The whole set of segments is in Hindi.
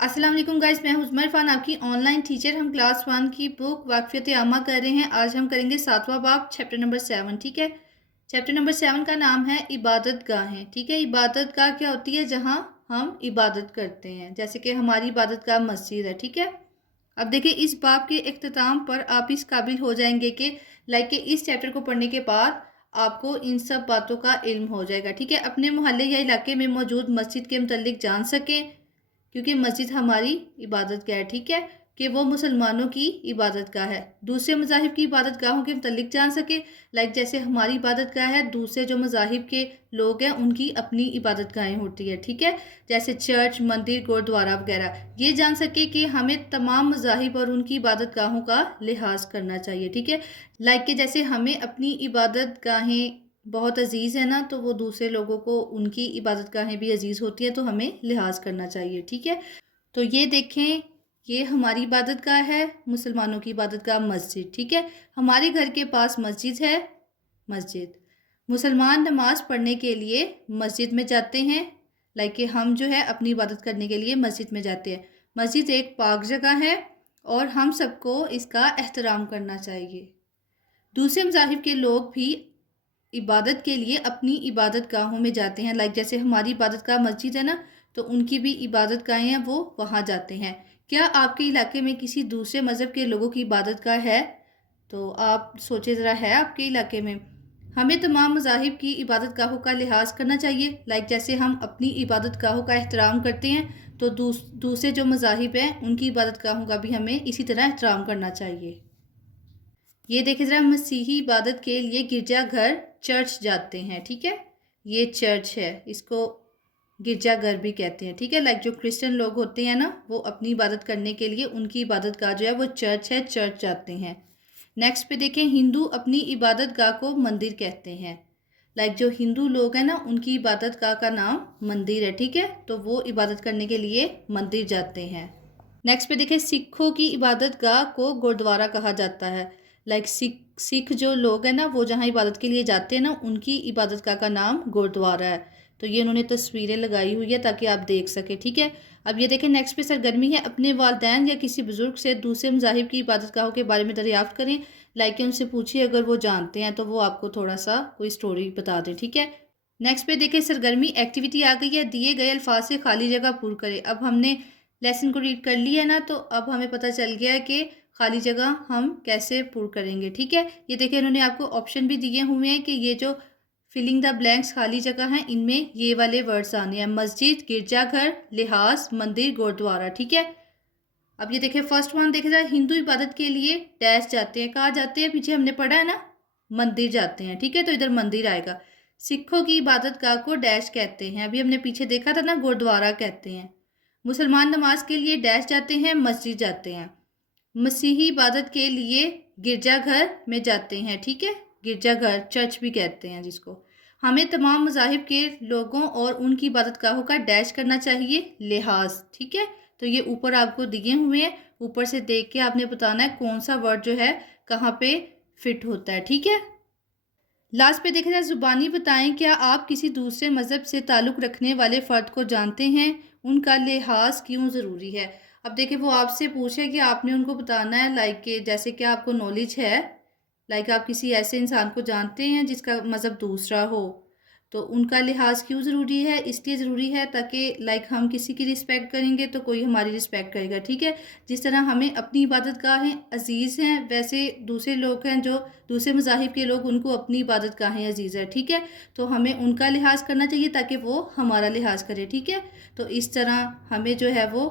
अस्सलाम वालेकुम गाइस, मैं हूं उज़मा इरफान, आपकी ऑनलाइन टीचर। हम क्लास 1 की बुक वाक़फ़ियत आमा कर रहे हैं। आज हम करेंगे 7वां बाब, चैप्टर नंबर 7। ठीक है। चैप्टर नंबर 7 का नाम है इबादत गाहें। ठीक है। इबादत गाह क्या होती है? जहां हम इबादत करते हैं, जैसे कि हमारी इबादत गाह मस्जिद है। ठीक है। अब देखिए, इस बाब के इख्तिताम पर आप इस काबिल हो जाएंगे कि लाइक कि इस चैप्टर को पढ़ने के बाद आपको इन सब बातों का इल्म हो जाएगा। ठीक है। अपने मोहल्ले या इलाके में मौजूद मस्जिद के मुतल्लिक जान सकें, क्योंकि मस्जिद हमारी इबादत गाह है। ठीक है। कि वो मुसलमानों की इबादत गाह है। दूसरे मज़ाहिब की इबादत गाहों के मुतल्लिक जान सके, लाइक जैसे हमारी इबादत गाह है, दूसरे जो मज़ाहिब के लोग हैं उनकी अपनी इबादत गाहें होती है। ठीक है। जैसे चर्च, मंदिर, गुरुद्वारा वगैरह। ये जान सके कि हमें तमाम मज़ाहिब और उनकी इबादत गाहों का लिहाज करना चाहिए। ठीक है। लाइक कि जैसे हमें अपनी इबादत गाहें बहुत अजीज़ है ना, तो वो दूसरे लोगों को उनकी इबादत गाहें भी अजीज़ होती है, तो हमें लिहाज करना चाहिए। ठीक है। तो ये देखें, ये हमारी इबादत गाह है, मुसलमानों की इबादत गाह मस्जिद। ठीक है। हमारे घर के पास मस्जिद है, मस्जिद। मुसलमान नमाज पढ़ने के लिए मस्जिद में जाते हैं, लाइक कि हम जो है अपनी इबादत करने के लिए मस्जिद में जाते हैं। मस्जिद एक पाक जगह है और हम सबको इसका एहतराम करना चाहिए। दूसरे मज़ाहिब के लोग भी इबादत के लिए अपनी इबादत गाहों में जाते हैं, लाइक जैसे हमारी इबादत गाह मस्जिद है ना, तो उनकी भी इबादत गाहें हैं, वो वहाँ जाते हैं। क्या आपके इलाके में किसी दूसरे मज़हब के लोगों की इबादत गाह है? तो आप सोचे ज़रा, है आपके इलाके में? हमें तमाम मज़ाहिब की इबादत गाहों का लिहाज करना चाहिए, लाइक जैसे हम अपनी इबादत गाहों का एहतराम करते हैं, तो दूसरे जो मज़ाहिब हैं उनकी इबादत गाहों का भी हमें इसी तरह एहतराम करना चाहिए। ये देखिए ज़रा, मसीही इबादत के लिए गिरजाघर, चर्च जाते हैं। ठीक है। ये चर्च है, इसको गिरजाघर भी कहते हैं। ठीक है। लाइक जो क्रिश्चियन लोग होते हैं ना, वो अपनी इबादत करने के लिए उनकी इबादत गाह जो है वो चर्च है, चर्च जाते हैं। नेक्स्ट पे देखें, हिंदू अपनी इबादत गाह को मंदिर कहते हैं। लाइक जो हिंदू लोग हैं ना, उनकी इबादत गाह का नाम मंदिर है। ठीक है। तो वो इबादत करने के लिए मंदिर जाते हैं। नेक्स्ट पे देखें, सिखों की इबादत गाह को गुरुद्वारा कहा जाता है। लाइक सिख जो लोग हैं ना, वो जहाँ इबादत के लिए जाते हैं ना, उनकी इबादत गाह का नाम गुरुद्वारा है। तो ये उन्होंने तस्वीरें लगाई हुई है ताकि आप देख सकें। ठीक है। अब ये देखें, नेक्स्ट पे सरगर्मी है, अपने वालिदैन या किसी बुजुर्ग से दूसरे मज़ाहिब की इबादत गाहों के बारे में दरियाफ्त करें। लाइक उनसे पूछिए, अगर वो जानते हैं तो वो आपको थोड़ा सा कोई स्टोरी बता दें। ठीक है। नेक्स्ट पे देखें, सरगर्मी एक्टिविटी आ गई है, दिए गए अल्फाज से खाली जगह पूर करें। अब हमने लेसन को रीड कर लिया ना, तो अब हमें पता चल गया है कि खाली जगह हम कैसे पूर करेंगे। ठीक है। ये देखिए, इन्होंने आपको ऑप्शन भी दिए हुए हैं कि ये जो फिलिंग द ब्लैंक्स खाली जगह हैं, इनमें ये वाले वर्ड्स आने हैं: मस्जिद, गिरजाघर, लिहाज, मंदिर, गुरुद्वारा। ठीक है। अब ये देखिए, फर्स्ट वन देखे जाए, हिंदू इबादत के लिए डैश जाते हैं। कहाँ जाते हैं? पीछे हमने पढ़ा है ना, मंदिर जाते हैं। ठीक है। तो इधर मंदिर आएगा। सिखों की इबादत गाह को डैश कहते हैं, अभी हमने पीछे देखा था ना, गुरुद्वारा कहते हैं। मुसलमान नमाज के लिए डैश जाते हैं, मस्जिद जाते हैं। मसीही इबादत के लिए गिरजाघर में जाते हैं। ठीक है। गिरजाघर, चर्च भी कहते हैं जिसको। हमें तमाम मज़ाहिब के लोगों और उनकी इबादत गाहों का डैश करना चाहिए, लिहाज। ठीक है। तो ये ऊपर आपको दिए हुए हैं, ऊपर से देख के आपने बताना है कौन सा वर्ड जो है कहाँ पे फिट होता है। ठीक है। लास्ट पे देखा जाए, ज़ुबानी बताएं, क्या आप किसी दूसरे मज़हब से ताल्लुक़ रखने वाले फ़र्द को जानते हैं? उनका लिहाज क्यों ज़रूरी है? अब देखिए, वो आपसे पूछे कि आपने उनको बताना है, लाइक कि जैसे कि आपको नॉलेज है, लाइक आप किसी ऐसे इंसान को जानते हैं जिसका मज़हब दूसरा हो, तो उनका लिहाज क्यों ज़रूरी है? इसलिए ज़रूरी है ताकि लाइक हम किसी की रिस्पेक्ट करेंगे तो कोई हमारी रिस्पेक्ट करेगा। ठीक है। जिस तरह हमें अपनी इबादत गाहें अजीज़ हैं, वैसे दूसरे लोग हैं जो दूसरे मज़ाहिब के लोग, उनको अपनी इबादत गाहें अजीज़ है। ठीक है। तो हमें उनका लिहाज करना चाहिए ताकि वो हमारा लिहाज करें। ठीक है। तो इस तरह हमें जो है वो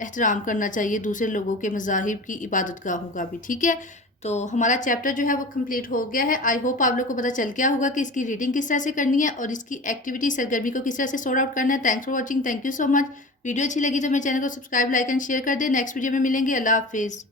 एहतराम करना चाहिए दूसरे लोगों के मज़ाहिब की इबादत गाहों का भी। ठीक है। तो हमारा चैप्टर जो है वो कंप्लीट हो गया है। आई होप आप लोग को पता चल गया होगा कि इसकी रीडिंग किस तरह से करनी है और इसकी एक्टिविटी, सरगर्मी को किस तरह से सॉर्ट आउट करना है। Thanks for watching. Thank you so much. Video अच्छी लगी तो मेरे चैनल को सब्सक्राइब, लाइक एंड शेयर कर दें। नेक्स्ट वीडियो में मिलेंगे। अल्लाह हाफिज़।